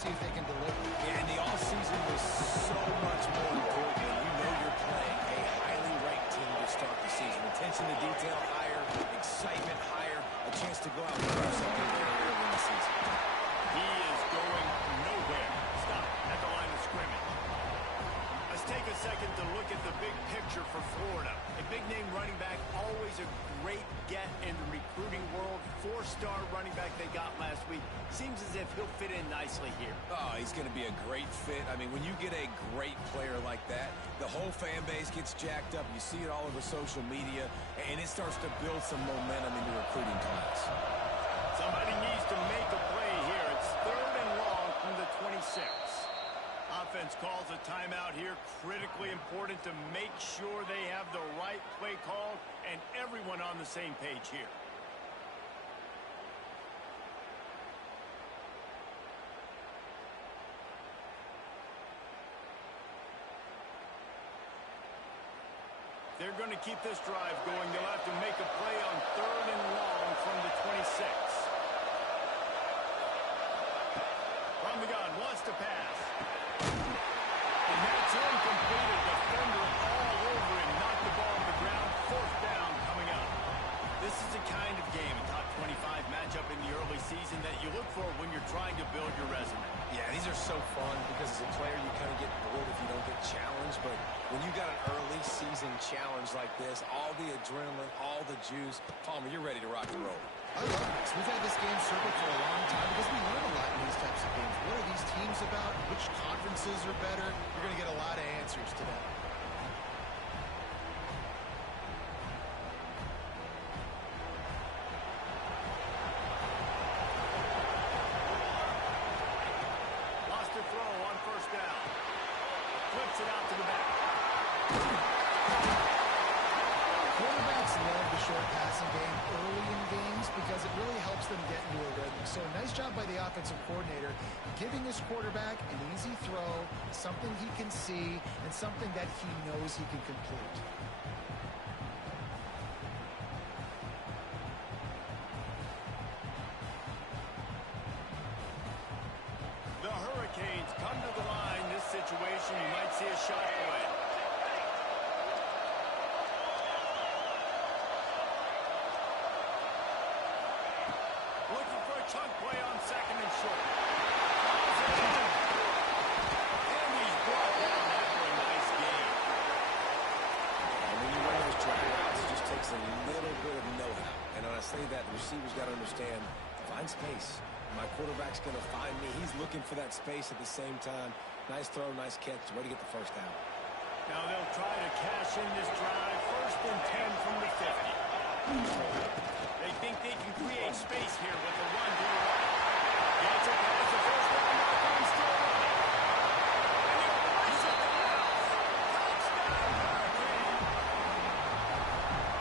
see if they can deliver. Yeah, and the offseason was so much more important. You know you're playing a highly ranked team to start the season. Attention to detail higher, excitement higher, a chance to go out and do something very early in the season. He is going nowhere. Stop at the line of scrimmage. Let's take a second to look at the big picture for Florida. A big-name running back, always a great get in the recruiting world. Four-star running back they got last week. Seems as if he'll fit in nicely here. Oh, he's going to be a great fit. I mean, when you get a great player like that, the whole fan base gets jacked up. You see it all over social media, and it starts to build some momentum in the recruiting class. Somebody needs to make a play here. It's 3rd and long from the 26. Offense calls a timeout here. Critically important to make sure they have the right play called and everyone on the same page here. They're going to keep this drive going. They'll have to make a play on 3rd and long from the 26. From the gun, wants to pass. And that's incomplete. A defender all over him. Knocked the ball on the ground. 4th down coming up. This is the kind of game, a top 25 matchup in the early season that you look for when you're trying to build your resume. Yeah, these are so fun because as a player you kind of get bored if you don't get challenged. But when you got an early season challenge like this, all the adrenaline, all the juice, Palmer, you're ready to rock and roll. I love this. We've had this game circled for a long time because we learn a lot in these types of games. What are these teams about? Which conferences are better? You're going to get a lot of answers today. Lost a throw on 1st down. Flips it out to the back. Quarterbacks love the short passing game early in games because it really helps them get into a rhythm. So nice job by the offensive coordinator giving his quarterback an easy throw, something he can see, and something that he knows he can complete. The Hurricanes come to the line. This situation, you might see a shot away. Looking for a chunk play on 2nd and short. And he's brought down after a nice game. And when you run those drag routes, it just takes a little bit of know-how. And when I say that, the receiver's got to understand, find space. My quarterback's going to find me. He's looking for that space at the same time. Nice throw, nice catch. Way to get the 1st down. Now they'll try to cash in this drive. 1st and 10 from the 50. They think they can create space here with the run to the right. Gets it past the 1st down marker and still running. He's at the house. Touchdown, Hurricane.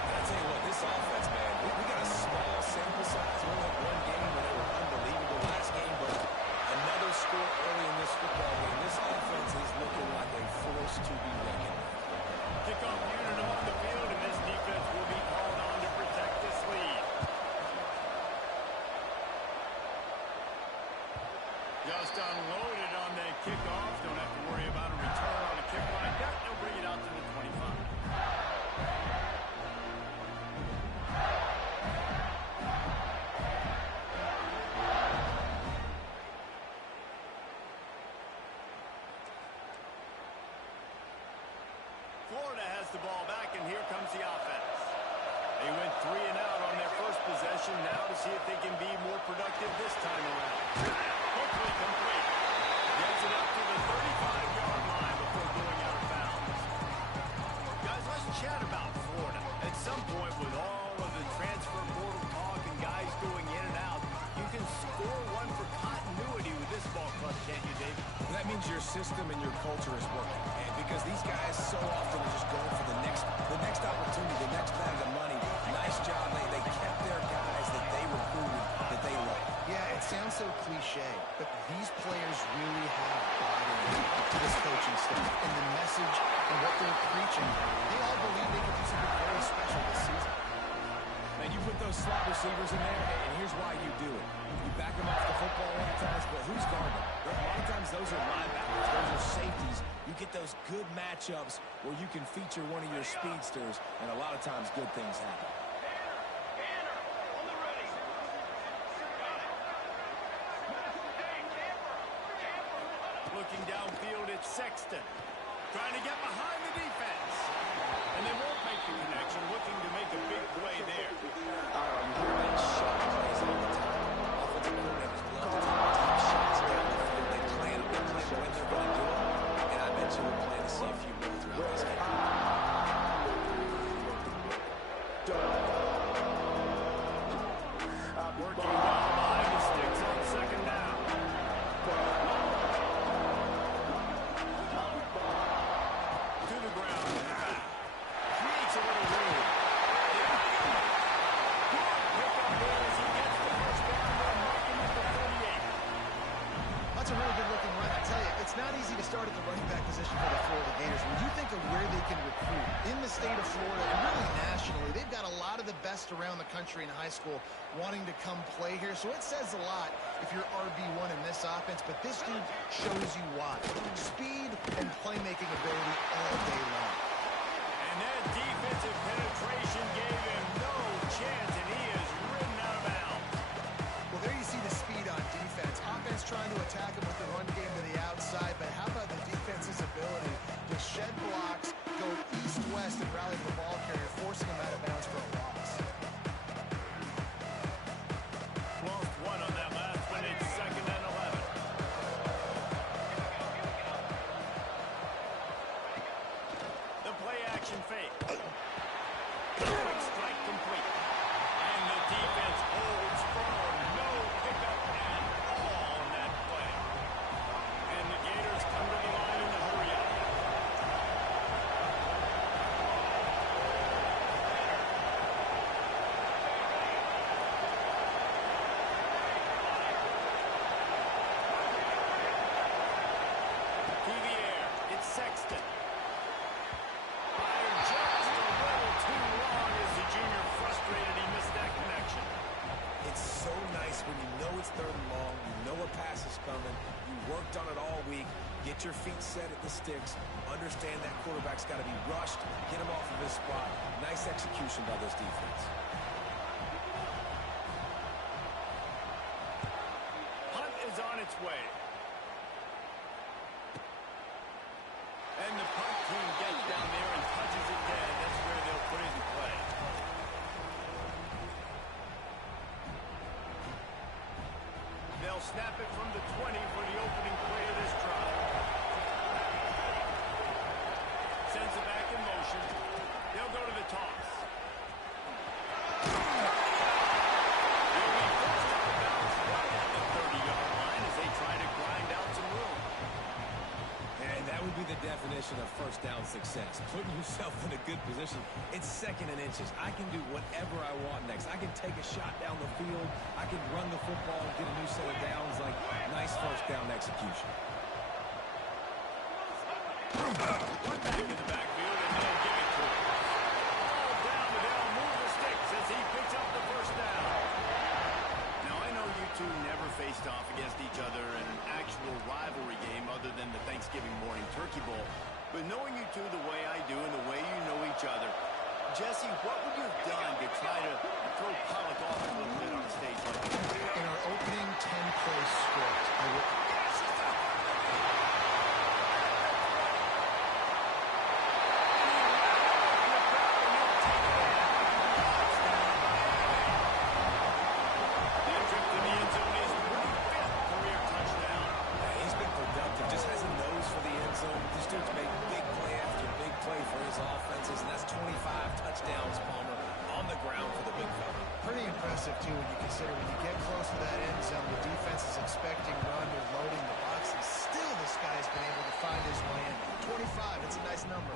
I'll tell you what, this offense, man, we got a small sample size. We only had one game where they were unbelievable last game, but another score early in this football game. This offense is looking like a force to be reckoned with. Kickoff unit on the field, and this defense will be called on to protect this lead. Just unloaded on that kickoff. Don't have to worry about a return on a kick like that. They'll bring it out to the 25. Florida has the ball back, and here comes the offense. They went 3 and out on their first possession. Now to see if they can be more productive this time around. Hopefully complete. Gets it up to the 35-yard line before going out of bounds. Guys, let's chat about Florida. At some point, with all of the transfer portal talk and guys going in and out, you can score one for continuity with this ball club, can't you, Dave? That means your system and your culture is working. And because these guys so often are just going for the next opportunity, the next bag of money. Nice job. They kept their guys that they recruited, that they love. Yeah, it sounds so cliche, but these players really have bought into this coaching staff and the message and what they're preaching. They all believe they can do something very special this season. Man, you put those slot receivers in there, and here's why you do it. You back them off the football a lot of times, but who's guarding them? get those good matchups where you can feature one of your speedsters, and a lot of times good things happen. Looking downfield, it's Sexton. Trying to get behind the defense. And they won't make the connection, looking to make a big play there. Shot plays all the time. Offensive coordinators love to take deep shots down the field. They plan when they're going to do it. And I bet you we'll plan to see a few more throughout this game. Working down behind the sticks on second down. To the ground. Creates a little room. Pick up there as he gets the first down. They'll mark him at the 38. That's a really good-looking run. I tell you, it's not easy to start at the running back position for the Florida Gators. When you think of where they can recruit in the state of Florida and really nationally, they've got a lot of the best around the country in high school wanting to come play here. So it says a lot if you're RB1 in this offense, but this dude shows you why. Speed and playmaking ability all day long. And that defensive penetration gave him no chance, and he is ridden out of bounds. Well, there you see the speed on defense. Offense trying to attack him with the run game to the outside, but how about the defense's ability to shed blocks, go east-west, and rally the ball carrier, forcing him out of bounds for a loss. Lost one on that last one. It's 2nd and 11. The play action fake. Quick strike complete. And the defense holds firm. No pickup at all on that play. And the Gators come to the line in a hurry up. To the air. It's Sexton. Fired just a little too long as the junior frustrated. He missed that connection. It's so nice when you know it's 3rd and long, you know a pass is coming, you worked on it all week, get your feet set at the sticks, understand that quarterback's got to be rushed, get him off of his spot. Nice execution by this defense. Hunt is on its way. And the punt team gets down there and touches it dead. That's where they'll put it in play. They'll snap it from the 20 for the opening play of this drive. Sends it back in motion. They'll go to the toss. They'll be forced up the bounce right at the 30-yard line as they try to grind out some room. And that would be the definition of first down success. Putting yourself in a good position. It's 2nd and inches. I can do whatever I want next. I can take a shot down the field. I can run the football and get a new set of downs. Like, nice first down execution. One back in the backfield, and they'll give it to him. All down, and they'll move the sticks as he picks up the first down. Now, I know you two never faced off against each other in an actual rivalry game other than the Thanksgiving morning Turkey Bowl. But knowing you two the way I do and the way you know each other, Jesse, what would you have done to try to throw Pollock off a little bit on a stage like this? In our opening 10-play script, I would... The trip to the end zone is 35th career touchdown. Yeah, he's been productive. Just has a nose for the end zone. This dude's made big play after big play for his offenses, and that's 25 touchdowns, Palmer, on the ground for the big fella. Pretty impressive, too, when you consider when you get close to that end zone, the defense is expecting run, they're loading the box, and still this guy's been able to find his way in. 25, it's a nice number.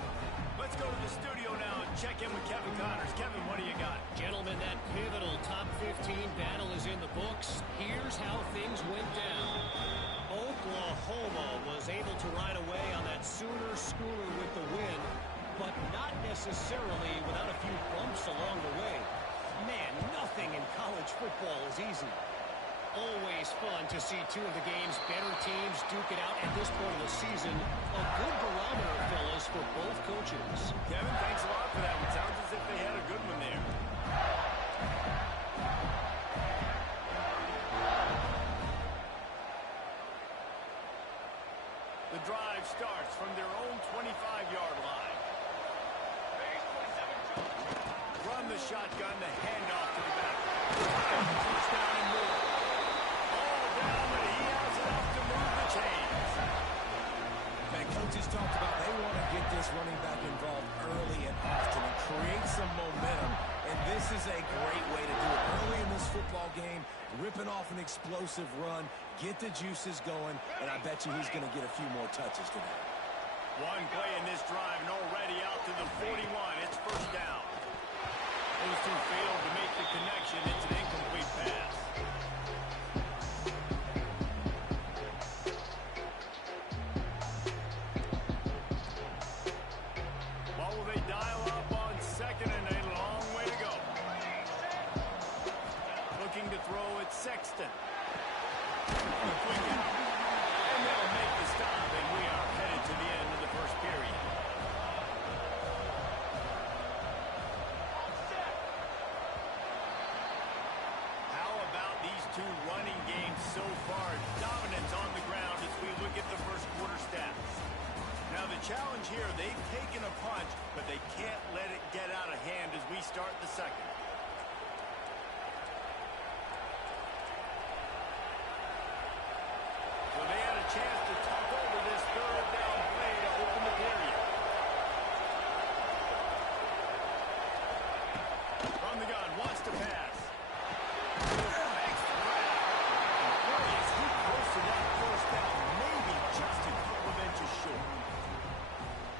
Let's go to the studio now and check in with Kevin Connors. Kevin, what do you got? Gentlemen, that pivotal top 15 battle is in the books. Here's how things went down. Oklahoma was able to ride away on that Sooner schooner with the win, but not necessarily without a few bumps along the way. Man, nothing in college football is easy. Always fun to see two of the game's better teams duke it out at this point of the season. A good barometer, fellas, for both coaches. Kevin, thanks a lot for that. It sounds as if they had a good one there. The drive starts from their own 25-yard line. Run the shotgun, the handoff to the back. Touchdown and more. All down, but he has enough to move the chains. Man, coaches talked about they want to get this running back involved early and often and create some momentum, and this is a great way to do it. Early in this football game, ripping off an explosive run, get the juices going, and I bet you he's going to get a few more touches today. One play in this drive and already out to the 41. It's first down. Those two failed to make the connection. It's an incomplete pass. What will they dial up on second and a long way to go? Looking to throw it Sexton. The quick out. And they'll make the stop, and we are headed to the end of the first period. How about these two running games so far? Dominance on the ground as we look at the first quarter stats. Now the challenge here, they've taken a punch, but they can't let it get out of hand as we start the second. So they had a chance to talk over this third down play to open the period. From the gun, wants to pass. Makes the grab. Boy, is he close to that first down, maybe just a couple of inches short.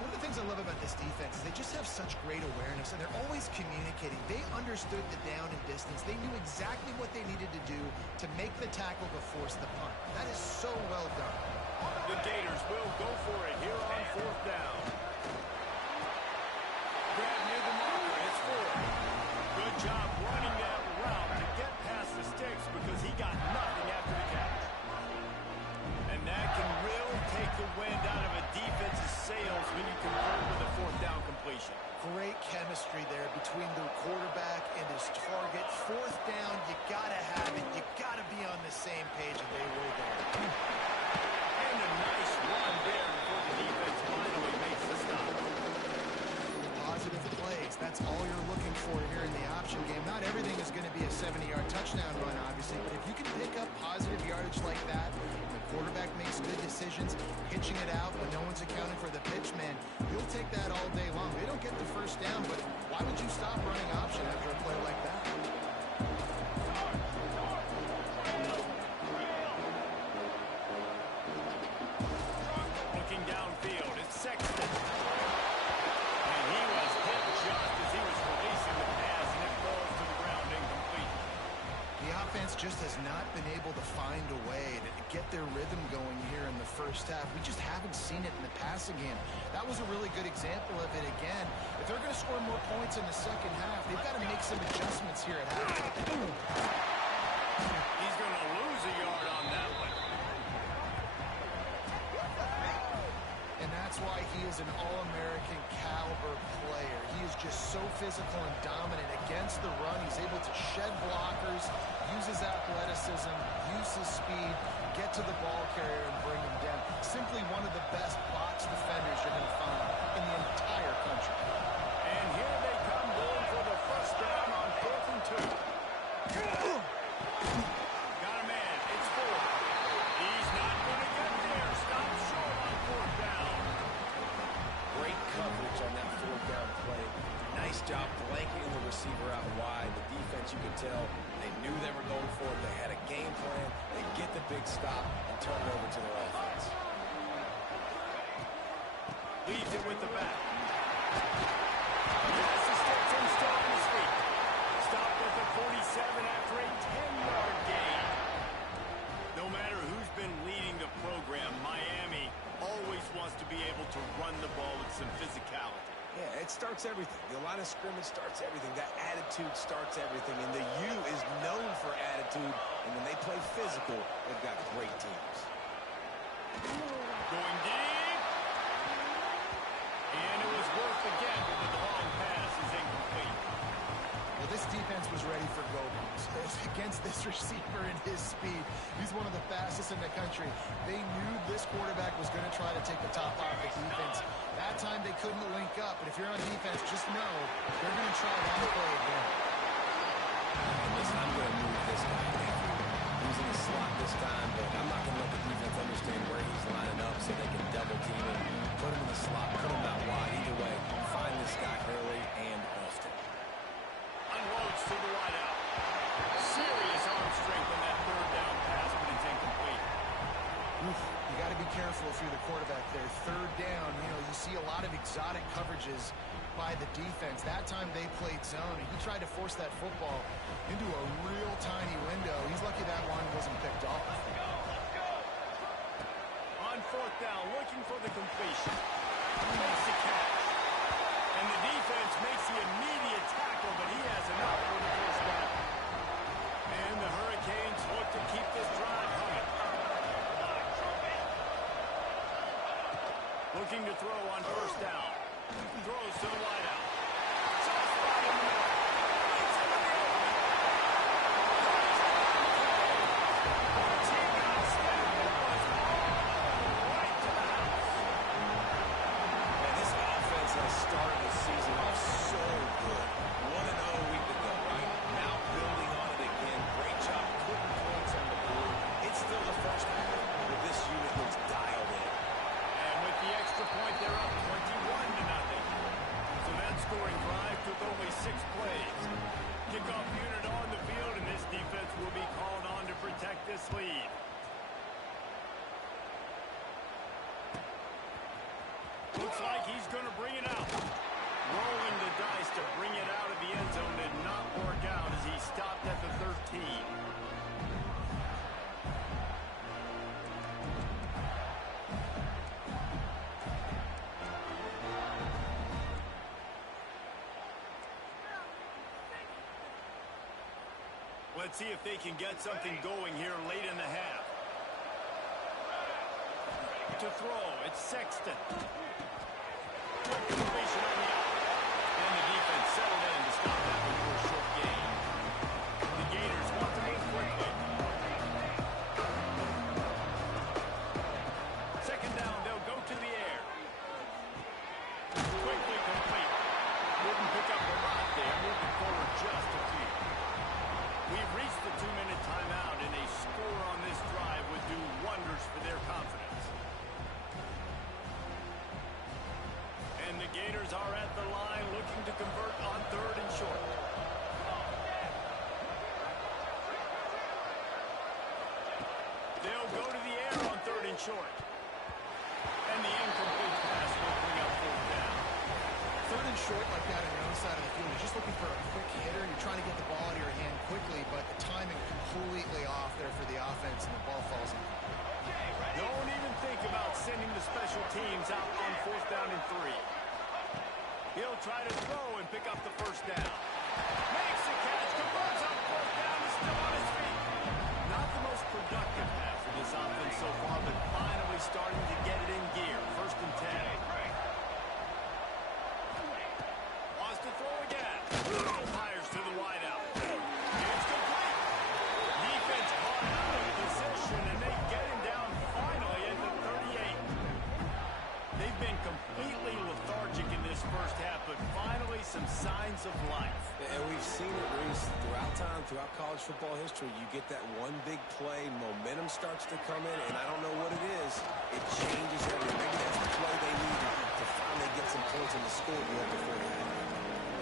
One of the things I love about this defense is they just have such great awareness, and they're always communicating. They understood the down and distance. They knew exactly what they needed to do to make the tackle to force the punt. That is so well done. The Gators will go for it here on fourth down. Grab near the marker. It's 4. Good job running that route to get past the sticks because he got nothing after the catch. And that can really take the wind out of a defense's sails when you convert with a fourth down completion. Great chemistry there between the quarterback and his target. Fourth down, you gotta have it. You gotta be on the same page, and they were there. And a nice run there before the defense finally makes the stop. Positive plays, that's all you're looking for here in the option game. Not everything is going to be a 70-yard touchdown run, obviously, but if you can pick up positive yardage like that, and the quarterback makes good decisions, pitching it out when no one's accounting for the pitch, man, you'll take that all day long. They don't get the first down, but why would you stop running option after a play like that? Looking downfield, it's Sexton. And he was hit just as he was releasing the pass, and it falls to the ground incomplete. The offense just has not been able to find a way to get their rhythm going here in the first half. We just haven't seen it in the passing game. That was a really good example of it again. If they're going to score more points in the second half, they've got to make some adjustments here at halftime. He's going to lose a yard on that one. And that's why he is an All-American caliber player. He is just so physical and dominant against the run. He's able to shed blockers, use his athleticism, use his speed, get to the ball carrier and bring him down. Simply one of the best box defenders you're going to find in the entire country. And here they come going for the first down on 4th and 2. Got a man. It's 4. He's not going to get there. Stop short on 4th down. Great coverage on that fourth down play. Nice job blanketing the receiver out wide. The defense, you could tell, they knew they were going for it. They had a game plan. They get the big stop and turn it over to their offense. Leads it with the back. Pass to Stetson, still on his feet. Stopped at the 47 after a 10-yard gain. No matter who's been leading the program, Miami always wants to be able to run the ball with some physicality. Yeah, it starts starts everything. The line of scrimmage starts everything. That attitude starts everything. And the U is known for attitude. And when they play physical, they've got great teams. Going deep. And it was worth again, but the long pass is incomplete. Well, this defense was ready for go-bones against this receiver and his speed. He's one of the fastest in the country. They knew this quarterback was going to try to take the top off the defense. That time they couldn't link up, but if you're on defense, just know they're going to try that play again. Listen, I'm going to move this guy. He's in the slot this time, but I'm not going to let the defense understand where he's lining up so they can double team him, put him in the slot, put him out wide. Either way, find this guy early and often. Unloads to the wideout. Serious arm strength on that third down pass, but it's incomplete. You got to be careful if you're the quarterback there. Third down, you see a lot of exotic coverages by the defense. That time they played zone, and he tried to force that football into a real tiny window. He's lucky that one wasn't picked off. On fourth down, looking for the completion. He makes the catch. And the defense makes the immediate tackle, but he has enough for the first down. And the Hurricanes look to keep this drive humming. Looking to throw on first down. Throws to the wideout. Tough spot in the middle. It's in the open. The team got a step. It was all right to the house. Man, this offense has started the season off so good. 1-0 a week ago, right? Now building on it again. Great job putting points on the board. It's still the first half, but this unit looks dialed in. And with the extra point, they're up 21-0. So that scoring drive took only 6 plays. Kickoff unit on the field, and this defense will be called on to protect this lead. Looks like he's going to bring it out. Rolling the dice to bring it out of the end zone did not work out as he stopped at the 13. Let's see if they can get something going here late in the half. To throw, it's Sexton. Quick completion on the out. And the defense settled in to stop that one for a short gain. The Gators want to move quickly. Second down, they'll go to the air. Quickly complete. Wouldn't pick up a lot there, moving forward just a few. We've reached the 2-minute timeout, and a score on this drive would do wonders for their confidence. And the Gators are at the line looking to convert on 3rd and short. They'll go to the air on 3rd and short. And the incomplete pass will bring up 4th down. 3rd and short like that on the other side of the field. You're just looking for a quick hitter. You're trying to get the ball out of your hand quickly, but the timing completely off there for the offense, and the ball falls in. Don't even think about sending the special teams out on 4th down and 3. He'll try to throw and pick up the first down. Makes the catch, converts on 4th down, is still on his feet. Not the most productive pass for this offense so far, but finally starting to get it in gear. 1st and 10. Wants to throw again. Fires to the wideout. It's complete. Defense caught out of position, and they get him down finally at the 38. They've been completely lethargic in this first half, but finally some signs of life. And we've seen it, Reese, throughout time, throughout college football history. You get that one big play, momentum starts to come in, and I don't know what it is. It changes everything. Maybe that's the play they needed to finally get some points on the scoreboard before the half.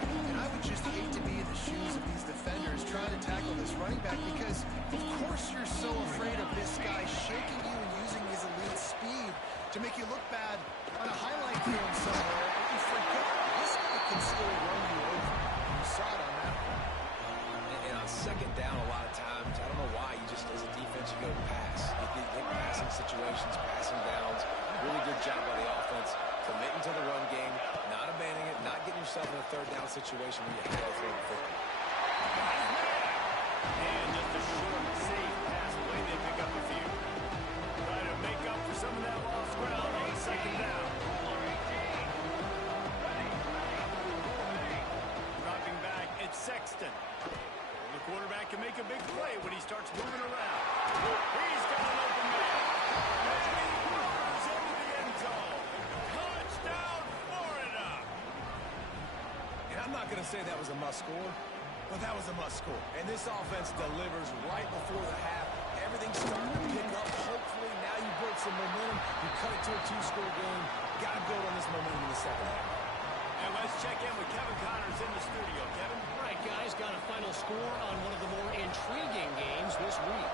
And I would just hate to be in the shoes of these defenders trying to tackle this running back, because of course you're so afraid of this guy shaking you and using his elite speed to make you look bad on a highlight film somewhere, but you forget this guy can still run you over. You saw it on that one. And on 2nd down, a lot of times, I don't know why, you just, as a defense, you go pass. You get passing situations, passing downs. Really good job by the offense, committing to the run game, not abandoning it, not getting yourself in a third down situation where you have to throw the football. And just a short, safe pass play. They pick up a few. Trying to make up for some of that lost ground on second down. Dropping back, it's Sexton. The quarterback can make a big play when he starts moving around. He's got an open man. And he moves into the end zone. Touchdown, Florida. And I'm not going to say that was a must score, but that was a must score. And this offense delivers right before the half. Everything's starting to pick up. Hopefully now you build some momentum. You cut it to a 2-score game. Got to build on this momentum in the second half. And let's check in with Kevin Connors in the studio. Kevin? Right, guys, got a final score on one of the more intriguing games this week.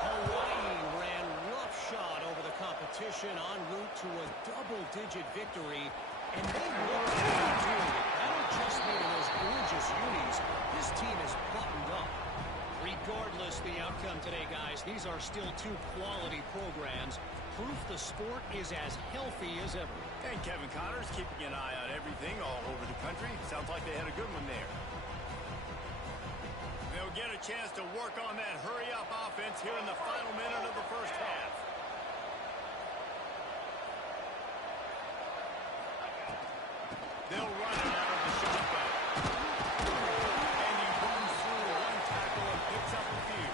Hawaii ran roughshod over the competition en route to a double-digit victory, and they looked superior. Not just made those gorgeous unis, this team is buttoned up. Regardless the outcome today, guys, these are still two quality programs. Proof the sport is as healthy as ever. And Kevin Connors keeping an eye on everything all over the country. Sounds like they had a good one there. They'll get a chance to work on that hurry-up offense here in the final minute of the first half. They'll run it out of the shotgun. And he runs through one tackle and picks up a few.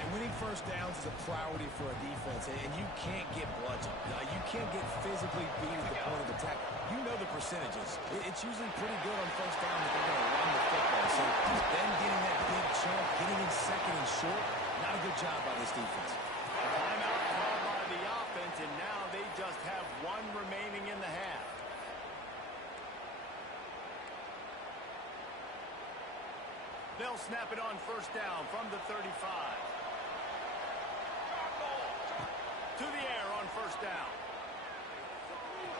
And winning first downs is a priority for a defense, and you can't get bludgeoned. You can't get physically beat at the point of attack. You know the percentages. It's usually pretty good on first down that they're going to run the football. So then getting that big chunk, getting in second and short, not a good job by this defense. Timeout called by the offense, and now they just have one remaining in the half. They'll snap it on first down from the 35. To the air on first down.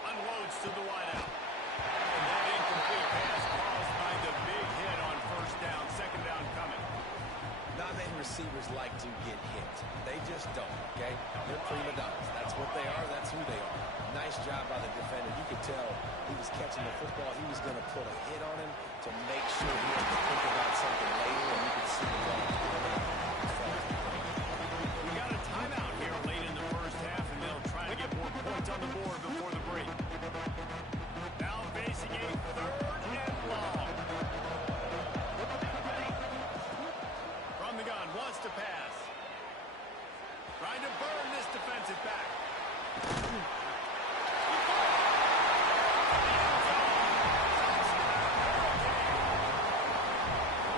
Unloads to the wideout. And that incomplete pass caused by the big hit on first down. Second down coming. Not many receivers like to get hit. They just don't, okay? They're prima donnas. That's what they are. That's who they are. Nice job by the defender. You could tell he was catching the football. He was going to put a hit on him to make sure he had to think about something later, and you could see the ball. We got a timeout here late in the first half, and they'll try to get more points on the board before the break. Now facing a third and long. From the gun, wants to pass. Trying to burn this defensive back.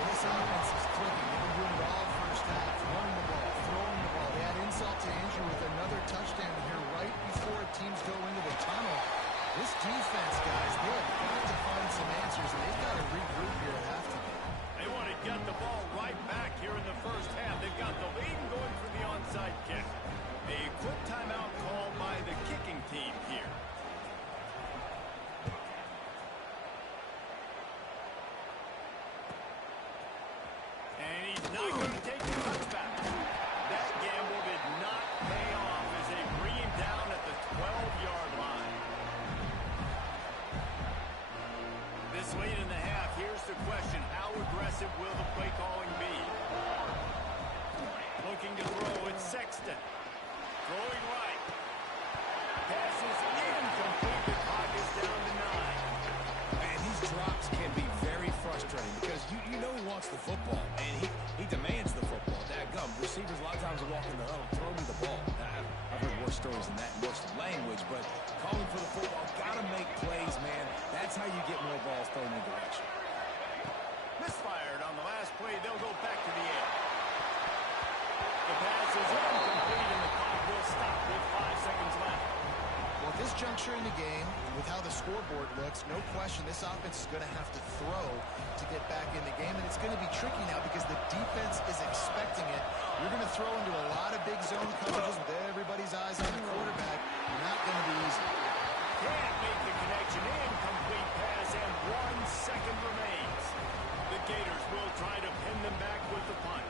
This offense is clicking. They've been doing it all first half, running the ball, throwing the ball. They add insult to injury with another touchdown here right before teams go into the tunnel. This defense, guys, they have got to find some answers, and they've got to regroup here at halftime. They want to get the ball right back here in the first half. They've got the lead and going for the onside kick. A quick timeout called by the kicking team here. And he's not going to take the touchback. That gamble did not pay off as they bring him down at the 12-yard line. This late in the half, here's the question. How aggressive will the play calling be? Looking to throw, it's Sexton. Throwing right. Passes incomplete. The clock is down to 9. Man, these drops can be very frustrating because you know he wants the football, and he demands the football. Dadgum, receivers a lot of times will walk in the huddle, throw me the ball. I've heard worse stories than that in worse language, but calling for the football, got to make plays, man. That's how you get more balls thrown in the direction. Misfired on the last play. They'll go back to the air. The pass is incomplete, and the clock will stop with 5 seconds left. Well, at this juncture in the game, with how the scoreboard looks, no question this offense is going to have to throw to get back in the game, and it's going to be tricky now because the defense is expecting it. You're going to throw into a lot of big zone coverages with everybody's eyes on the quarterback. Not going to be easy. Can't make the connection. Incomplete pass, and 1 second remains. The Gators will try to pin them back with the punt.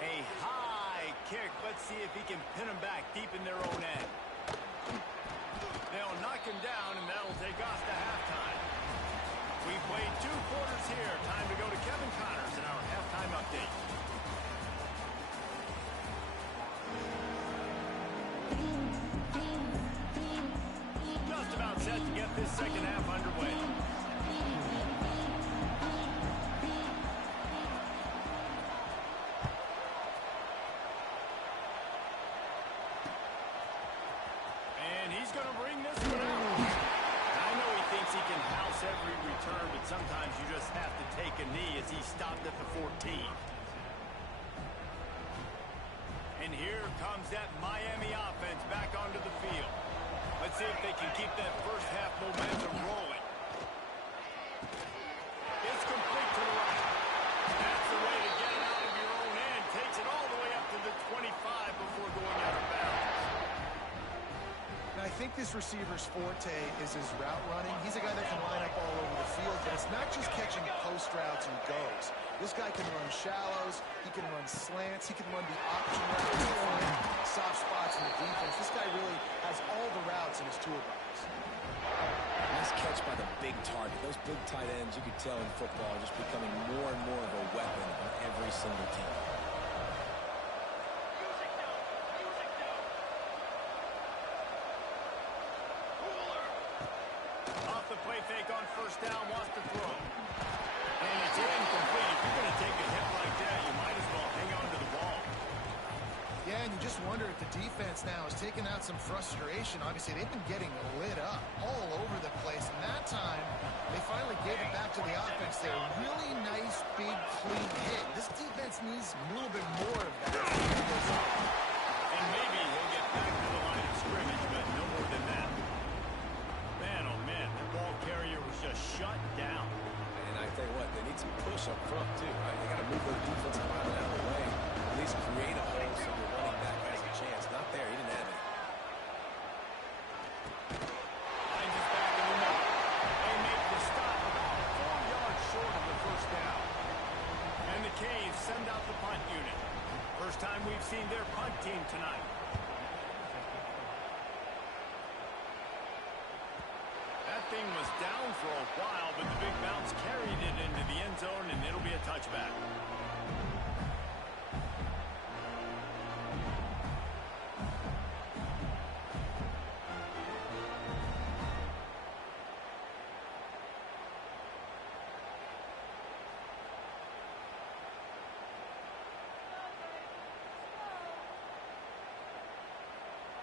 A high kick. Let's see if he can pin them back deep in their own end. They'll knock him down, and that'll take us to halftime. We played 2 quarters here. Time to go to Kevin Connors in our halftime update. Just about set to get this second half underway. He's going to bring this one out. I know he thinks he can house every return, but sometimes you just have to take a knee as he stopped at the 14. And here comes that Miami offense back onto the field. Let's see if they can keep that first half momentum rolling. It's complete to the right. That's the way to get it out of your own end. Takes it all the way up to the 25 before going out of bounds. I think this receiver's forte is his route running. He's a guy that can line up all over the field, but it's not just catching post routes and goes. This guy can run shallows, he can run slants, he can run the option routes, he can run soft spots in the defense. This guy really has all the routes in his toolbox. Nice catch by the big target. Those big tight ends, you could tell in football, are just becoming more and more of a weapon on every single team. Fake on first down, wants to throw. And it's incomplete. If you're going to take a hit like that, you might as well hang on to the ball. Yeah, and you just wonder if the defense now is taking out some frustration. Obviously, they've been getting lit up all over the place. And that time, they finally gave it back to the offense there. Really nice, big, clean hit. This defense needs a little bit more of that. And maybe he'll get back to the line of scrimmage, but no more than that. Man, oh man, the ball carrier was just shut down. And I tell you what, they need some push up front too, right? They got to move their defensive lineman out of the way. At least create a hole so your running back has a chance. Not there, he didn't have it. Finds his back in the middle. They make the stop about 4 yards short of the first down. And the Caves send out the punt unit. First time we've seen their punt team tonight. That thing was down for a while, but the big bounce carried it into the end zone, and it'll be a touchback.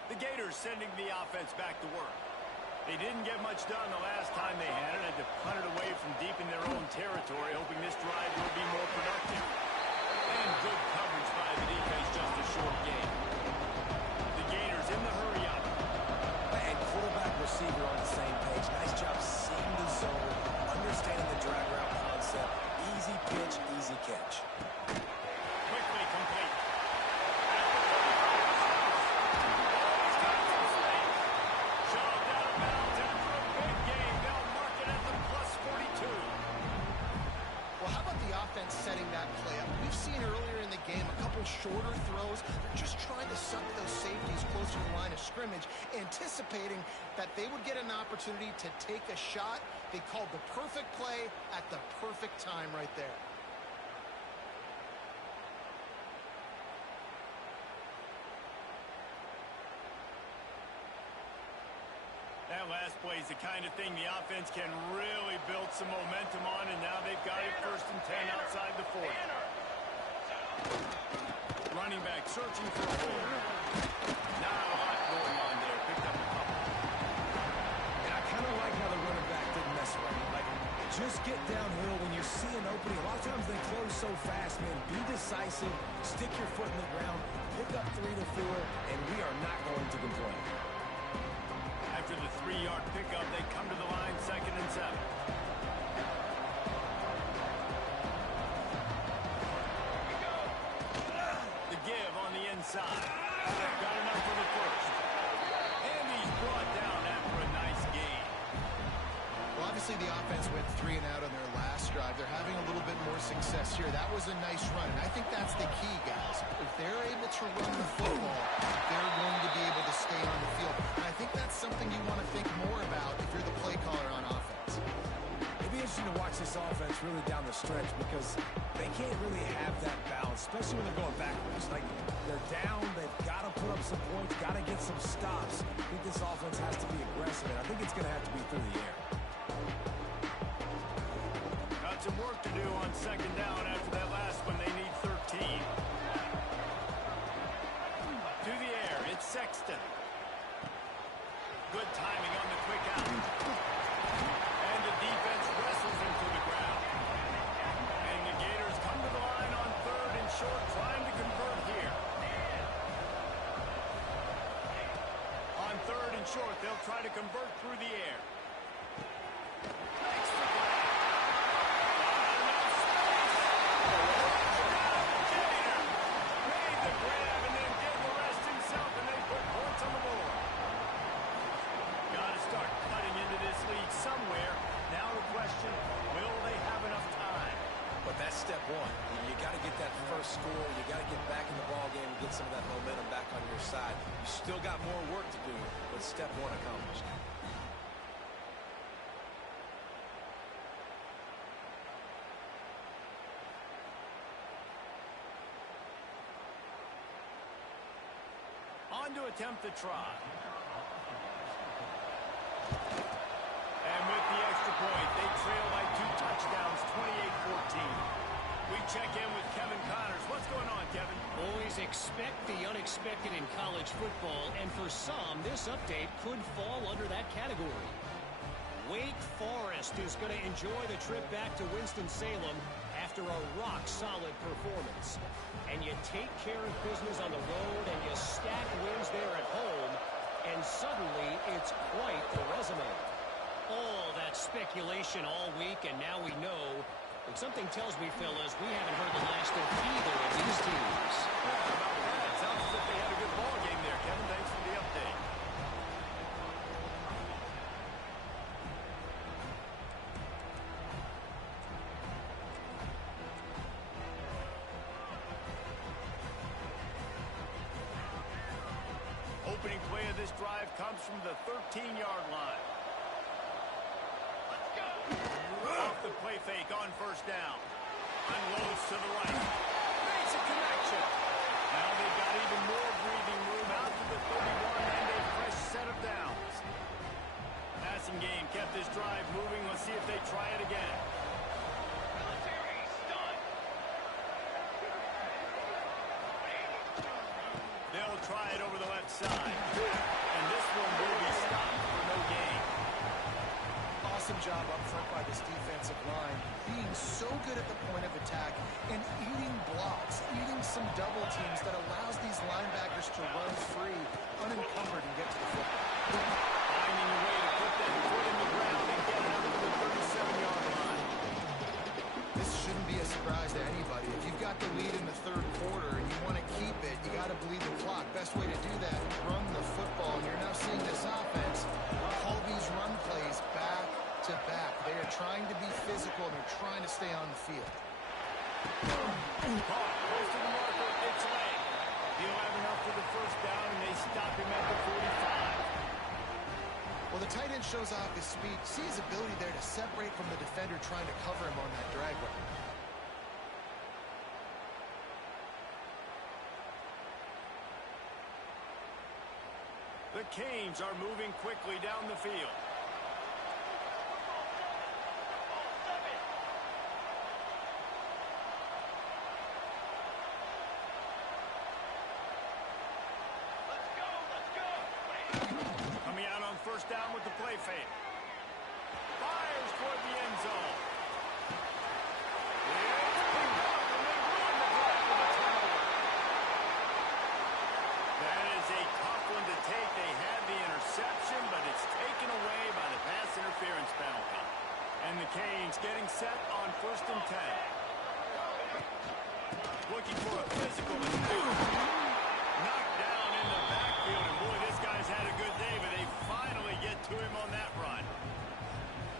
The Gators sending the offense back to work. They didn't get much done the last time they had it. Had to punt it away from deep in their own territory, hoping this drive will be more productive. And good coverage by the defense, just a short game. The Gators in the hurry up. And quarterback receiver on the same page. Nice job seeing the zone, understanding the drag route concept. Easy pitch, easy catch. Quickly complete. Setting that play up. We've seen earlier in the game a couple shorter throws. They're just trying to suck those safeties closer to the line of scrimmage, anticipating that they would get an opportunity to take a shot. They called the perfect play at the perfect time right there. That last play is the kind of thing the offense can really build some momentum on, and now they've got it 1st and 10 outside the 40. Running back searching for a hole. Not a lot going on there. Picked up a couple. And I kind of like how the running back didn't mess around. Like, just get downhill when you see an opening. A lot of times they close so fast, man. Be decisive. Stick your foot in the ground. Pick up 3 to 4, and we are not going to complain. After the 3-yard pickup, they come to the line 2nd and 7. The give on the inside. Got enough for the first. And he's brought down after a nice gain. Well, obviously the offense went 3 and out on their last drive. They're having a little bit more success here. That was a nice run, and I think that's the key, guys. If they're able to run the football, they're going to be able to stay on the field. And I think that's something you want to think more about if you're the play caller on offense. It'd be interesting to watch this offense really down the stretch because they can't really have that balance, especially when they're going backwards. Like, they're down, they've got to put up some points, got to get some stops. I think this offense has to be aggressive, and I think it's going to have to be through the air. Got some work to do on second down after that last one. They need 13. To the air, it's Sexton. Good timing on the quick out. And the defense wrestles him to the ground. And the Gators come to the line on third and short, trying to convert here. On third and short, they'll try to convert through the air. Extra play. Made the grab and then did the rest himself, and they put points on the board. Got to start cutting into this lead somewhere. Now the question, will they have enough time? But that's step one. You got to get that first score. You got to get back in the ball game and get some of that momentum back on your side. You still got more work to do, but step one accomplished. On to attempt the try. And with the extra point, they trail by 2 touchdowns, 28-14. We check in with Kevin Connors. What's going on, Kevin? Always expect the unexpected in college football, and for some, this update could fall under that category. Wake Forest is going to enjoy the trip back to Winston-Salem after a rock-solid performance. And you take care of business on the road, and you stack wins there at home, and suddenly it's quite the resume. All that speculation all week, and now we know. But something tells me, fellas, we haven't heard the last of either of these teams. Well, how about that? It sounds as if they had a good ball game there, Kevin. Thanks for the update. Opening play of this drive comes from the 13-yard line. Let's go! Off the play fake on first down. Unloads to the right. Makes a connection. Now they've got even more breathing room out to the 31 and a fresh set of downs. Passing game kept this drive moving. Let's see if they try it again. Military stun. They'll try it over the left side. And this one will be stopped for no gain. Awesome job up front by this defensive line, being so good at the point of attack and eating blocks, eating some double teams that allows these linebackers to run free, unencumbered, and get to the football. Finding a way to put that foot in the ground and get it out to the 37-yard line. This shouldn't be a surprise to anybody. If you've got the lead in the third quarter and you want to keep it, you got to bleed the clock. Best way to do that, run the football. And you're now seeing this offense call these run plays back to back. They are trying to be physical, and they're trying to stay on the field. Caught close to the marker. It's late. He'll have enough for the first down, and they stop him at the 45. Well, the tight end shows off his speed. See his ability there to separate from the defender trying to cover him on that drag route. The Canes are moving quickly down the field. Coming out on first down with the play fake. Fires toward the end zone. It's picked up, and they ruin the drive with a turnover. That is a tough one to take. They had the interception, but it's taken away by the pass interference penalty. And the Canes getting set on 1st and 10. Looking for a physical attack. Knocked down in the backfield, and boy, this guy's had a good day, but they finally get to him on that run.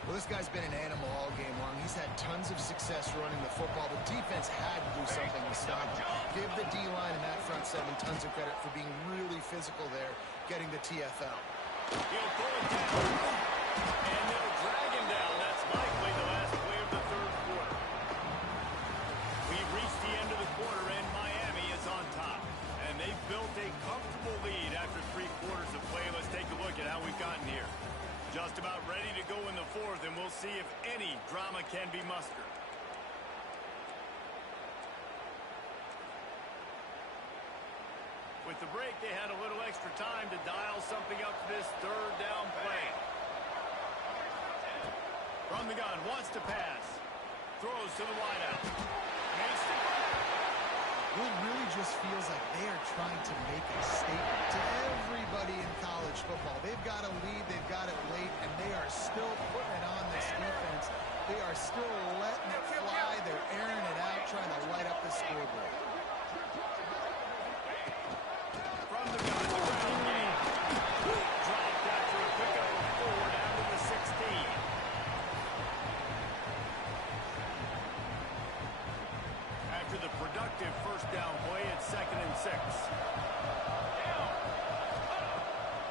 Well, this guy's been an animal all game long. He's had tons of success running the football. The defense had to do something to stop him. Give the D-line and that front seven tons of credit for being really physical there, getting the TFL. He'll pull it down, and they'll drag him down. That's likely the last play of the third quarter. We've reached the end of the quarter, and Miami is on top. And they've built a comfortable lead after 3 quarters of play. Let's take a look at how we've gotten here. Just about ready to go in the fourth, and we'll see if any drama can be mustered. With the break, they had a little extra time to dial something up for this third down play. From the gun, wants to pass. Throws to the wideout. Makes the play. It really just feels like they are trying to make a statement to everybody in college football. They've got a lead, they've got it late, and they are still putting it on this defense. They are still letting it fly. They're airing it out, trying to light up the scoreboard. From the gun, the ground game. Dropped after a pickup of 4 down to the 16. After the productive first down play, it's 2nd and 6.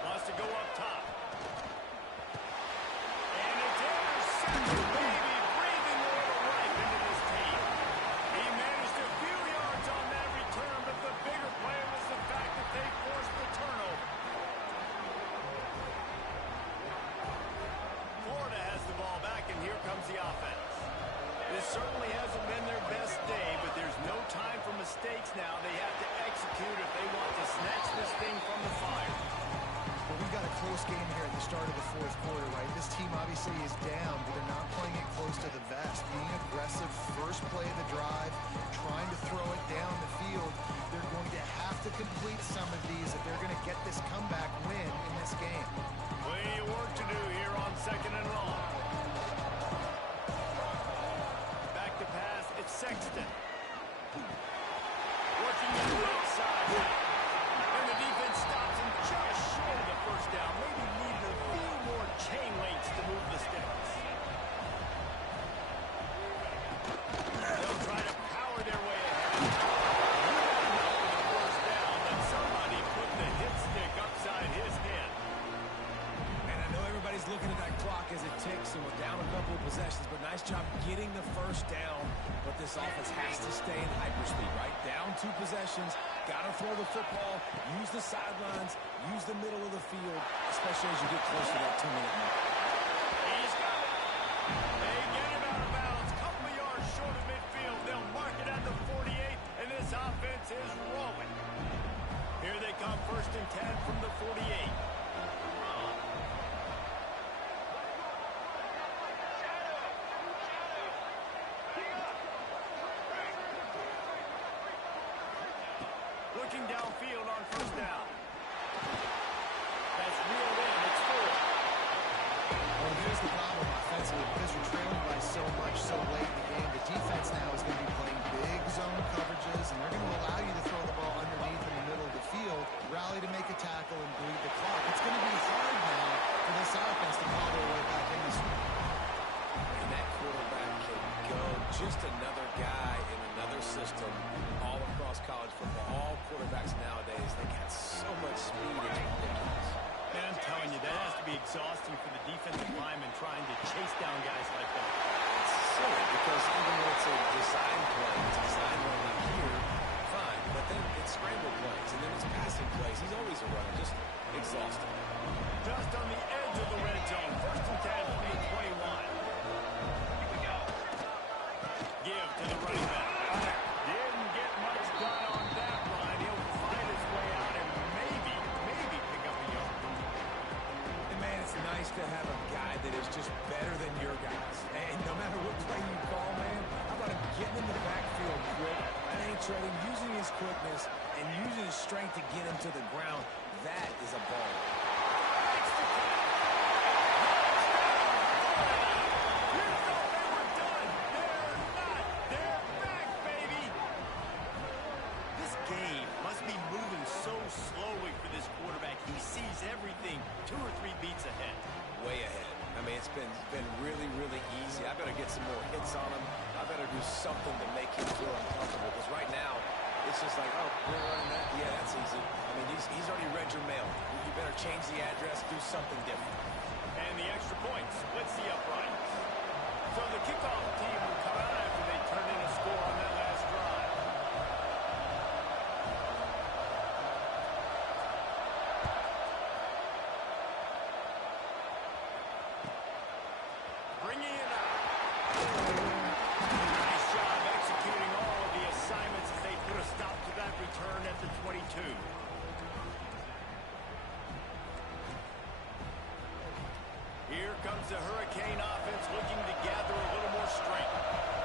Wants to go up top. And it's intercepted, baby, breathing oil right into this team. He managed a few yards on that return, but the bigger play was the fact that they forced the turnover. Florida has the ball back, and here comes the offense. This certainly hasn't been their best day, but there's no time for mistakes now. They have to execute if they want to snatch this thing from the fire. Well, we've got a close game here at the start of the fourth quarter, right? This team obviously is down, but they're not playing it close to the vest. Being aggressive, first play of the drive, trying to throw it down the field. They're going to have to complete some of these if they're going to get this comeback win in this game. Plenty of work to do here on 2nd and long. Back to pass, it's Sexton. Working in the left side. And the defense stops him just short of the first down. Maybe needed a few more chain links to move the sticks. They'll try to power their way ahead. For the first down, but somebody put the hit stick upside his head. And I know everybody's looking at that clock as it ticks, and we're down a couple of possessions, but nice job getting the first down. But this offense has to stay in hyperspeed, right? Down 2 possessions, got to throw the football, use the sidelines, use the middle of the field, especially as you get close to that 2-minute mark. He's got it. They get him out of bounds, couple of yards short of midfield. They'll mark it at the 48, and this offense is rolling. Here they come, 1st and 10 from the 48. Looking downfield on 1st down. That's reeled in. It's 4. Well, here's the problem offensively. Because you're trailing by so much so late in the game, the defense now is going to be playing big zone coverages, and they're going to allow you to throw the ball underneath in the middle of the field, rally to make a tackle, and bleed the clock. It's going to be hard now for this offense to call their way back in this one. And that quarterback can go. Just another guy in another system all across college football. All quarterbacks nowadays, they got so much speed, it's ridiculous. And I'm telling you, that has to be exhausting for the defensive lineman trying to chase down guys like that. It's silly because even when it's a design play, it's a design run like here, fine. But then it's scramble plays, and then it's passing plays. He's always a runner, just exhausting. Just on the edge of the red zone. 1st and 10 from the 21. Give to the running back. Didn't get much done on that run. He'll fight his way out and maybe pick up a yard. And man, it's nice to have a guy that is just better than your guys. And no matter what play you call, man, how about him getting in the backfield quick, penetrating, using his quickness, and using his strength to get him to the ground. That is a ball. Slowly for this quarterback. He sees everything 2 or 3 beats ahead. Way ahead. I mean, it's been really, some more hits on him. I better do something to make him feel uncomfortable, because right now, it's just like, oh, we're running that. Yeah, that's easy. I mean, he's already read your mail. You better change the address, do something different. And the extra point splits the uprights. So the kickoff team will come out after they turn in a score on that last drive. Bringing it up. Nice job executing all of the assignments as they put a stop to that return at the 22. Here comes the Hurricane offense looking to gather a little more strength.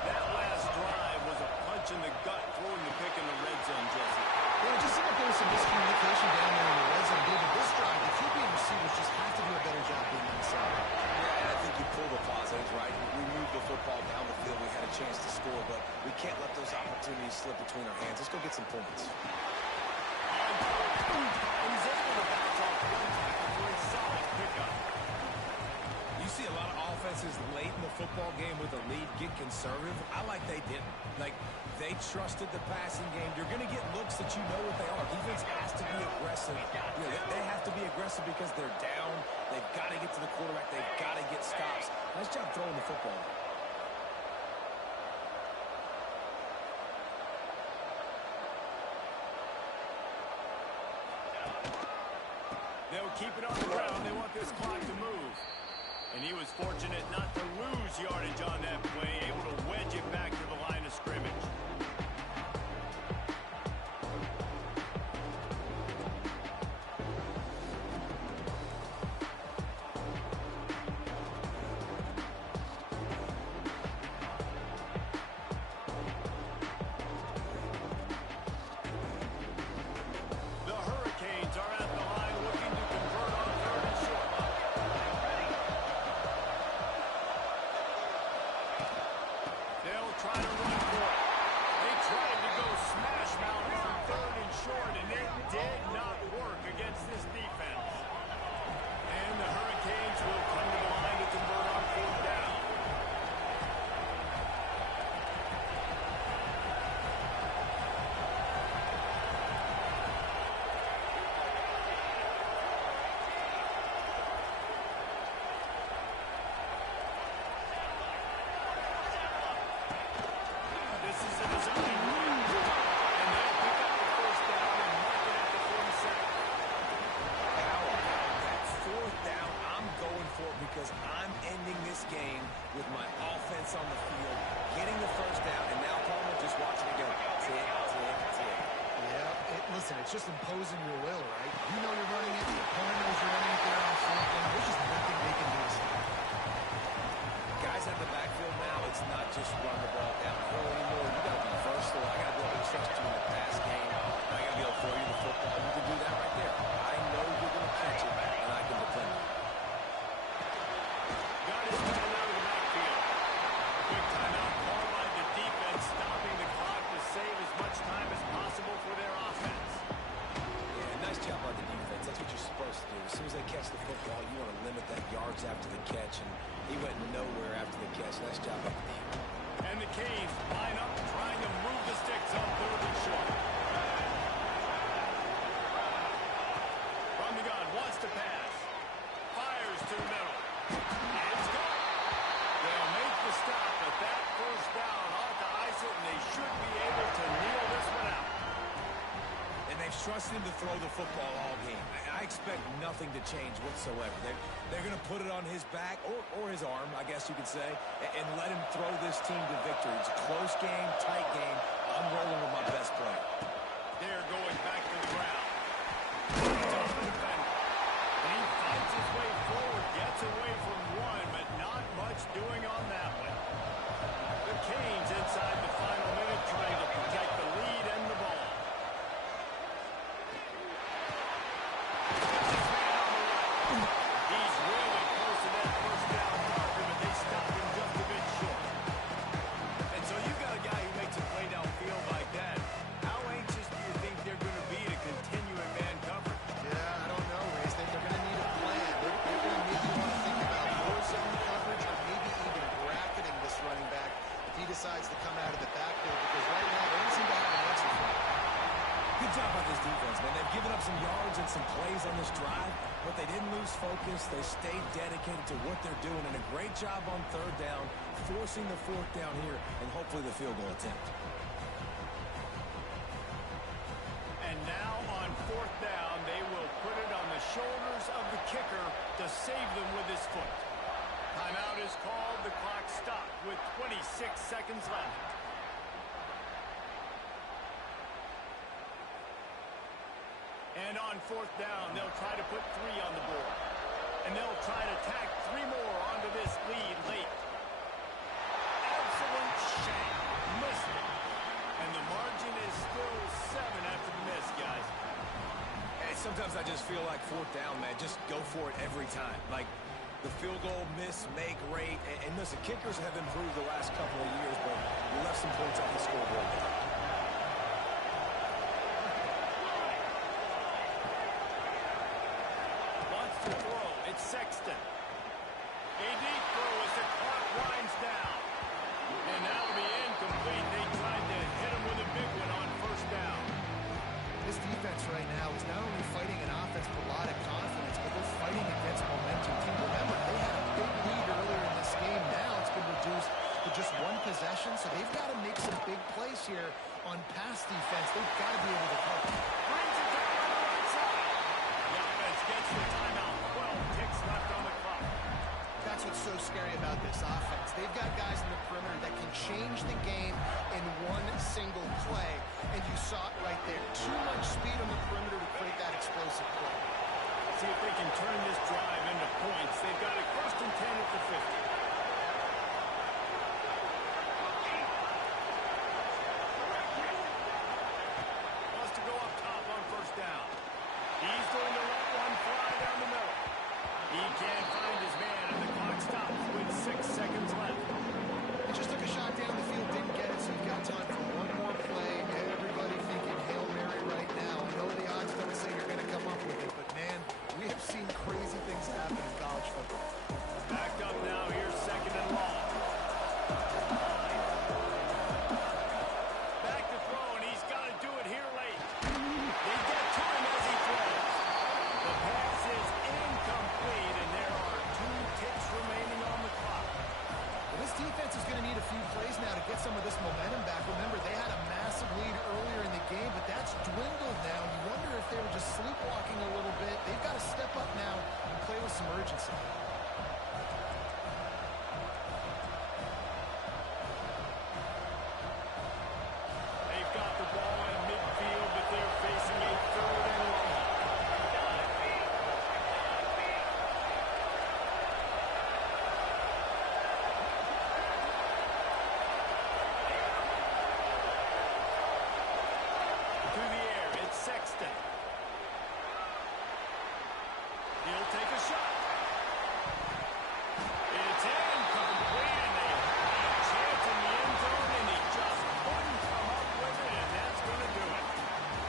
That last drive was a punch in the gut, throwing the pick in the red zone, Jesse. Yeah, it just seemed like there was some miscommunication down there in the red zone. David, this drive, the QB and receivers just have to do a better job being on the side. Yeah, and I think you pull the positives, right? We moved the football down the field. We had a chance to score, but we can't let those opportunities slip between our hands. Let's go get some points. He's able to bounce off one tackle for a solid pickup. You see a lot of offenses late in the football game with a lead get conservative. I like they didn't. Like, they trusted the passing game. You're going to get looks that you know what they are. Defense has to be aggressive. You know, they have to be aggressive because they're down. They've got to get to the quarterback. They've got to get stops. Nice job throwing the football. They'll keep it on the ground. They want this clock to move. And he was fortunate not to lose yardage on that play, able to wedge it back to the line of scrimmage. The Hurricanes are at the line looking to convert on third and short. They'll try to run for it. They tried to go smash mouth on third and short, and it did not work against this defense. And the Hurricanes will come to the line to convert on fourth down. This is a design run. And they'll pick up the first down and mark it at the 47. That fourth down, I'm going for it because I'm ending this game with my offense on the field, getting the first down, and now Palmer just watching it go tick, tick, tick. Yeah, listen, it's just imposing your will, right? You know you're running it. The opponent knows you're running it there on fourth down. There's just nothing they can do to stop it. Guys at the backfield now, it's not just run the ball downhill anymore. You got to be versatile. I got to be able to trust you in the pass game. I got to be able to throw you the football. You can do that right there. I know you're going to catch it, and I can depend on it. Got his man out of the backfield. Quick timeout called by the defense, stopping the clock to save as much time as possible for their offense. Yeah, nice job by the defense. That's what you're supposed to do. As soon as they catch the football, you want to limit that yards after the catch, and he went nowhere after the catch. Nice job by the defense. And the Canes line up, trying to move the sticks on third and short. From the gun, wants to pass. Fires to the middle. And it's gone. They'll make the stop, but that first down ought to ice it, and they should be able to kneel this one out. And they've trusted him to throw the football all game. I expect nothing to change whatsoever. They're going to put it on his back, or his arm, I guess you could say, and let him throw this team to victory. It's a close game, tight game. I'm rolling with my best player. They're going back to the ground. Tough defender. And he fights his way forward, gets away from one, but not much doing on that one. The Canes inside the final minute trying to protect the lead and the ball. He's really close to that first down marker, but they stop him just a bit short. And so you got a guy who makes a play downfield like that. How anxious do you think they're going to be to continue in man coverage? Good job by this defense, man. They've given up some yards and some plays on this drive, but they didn't lose focus. They stayed dedicated to what they're doing, and a great job on third down, forcing the fourth down here, and hopefully the field goal attempt. And now on fourth down, they will put it on the shoulders of the kicker to save them with his foot. Timeout is called. The clock stopped with 26 seconds left. And on fourth down, they'll try to put 3 on the board. And they'll try to tack 3 more onto this lead late. Absolute shank. Missed it. And the margin is still 7 after the miss, guys. Hey, sometimes I just feel like fourth down, man. Just go for it every time. Like the field goal miss, make rate. And listen, kickers have improved the last couple of years, but we left some points off the scoreboard there. Wants to throw. It's Sexton. A deep throw as the clock winds down. And that'll be incomplete. They tried to hit him with a big one on first down. This defense right now is not only fighting an offense with a lot of confidence, but they're fighting against momentum. Team, remember, they had a big lead earlier in this game. Now it's been reduced to just 1 possession, so they've got to make some big plays here on pass defense. They've got to be able to cover. Brings it down on the right side. The offense gets the timeout. 12 ticks left on the clock. That's what's so scary about this offense. They've got guys in the perimeter that can change the game in one single play, and you saw it right there. Too much speed on the perimeter to create that explosive play. See if they can turn this drive into points. They've got it 1st and 10 at the 50. Wants to go up top on first down. He's going to let one fly down the middle. He can't find his man, and the clock stops with 6 seconds left. He just took a shot down the field, didn't get it, so you've got time for one more play. Everybody thinking Hail Mary right now. I know the odds don't say you're going to come up with it, but man, we have seen crazy things happen in college football. Backed up now. Here's 2nd and long. Back to throw, and he's got to do it here late. They get to him as he throws. The pass is incomplete, and there are 2 ticks remaining on the clock. Well, this defense is going to need a few plays now to get some of this momentum back. Remember, they had a massive lead earlier in the game, but that's dwindled now. You wonder if they were just sleepwalking a little bit. They've got to step up now and play with some urgency. They've got the ball in midfield, but they're facing a 3rd and long. Through the air, it's Sexton. He'll take a shot. It's incomplete, and they had a chance in the end zone, and he just couldn't come up with it, and that's going to do it.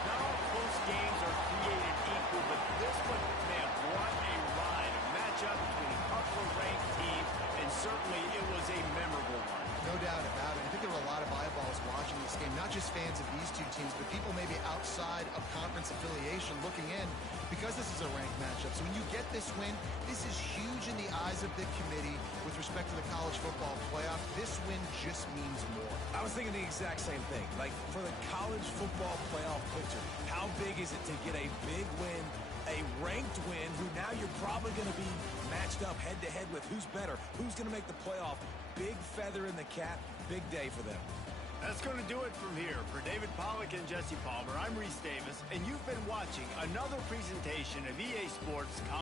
Not all close games are created equal, but this one, man, what a ride. A matchup between a couple of ranked teams, and certainly it was a memorable one. No doubt about it. I think there were a lot of eyeballs watching this game, not just fans of these two teams, but people maybe outside of conference affiliation looking in because this is a ranked matchup. So when you get this win, this is huge in the eyes of the committee with respect to the college football playoff. This win just means more. I was thinking the exact same thing. Like, for the college football playoff picture, how big is it to get a big win, a ranked win, who now you're probably going to be matched up head-to-head with who's better, who's going to make the playoff. Big feather in the cap, big day for them. That's going to do it from here. For David Pollack and Jesse Palmer, I'm Reese Davis, and you've been watching another presentation of EA Sports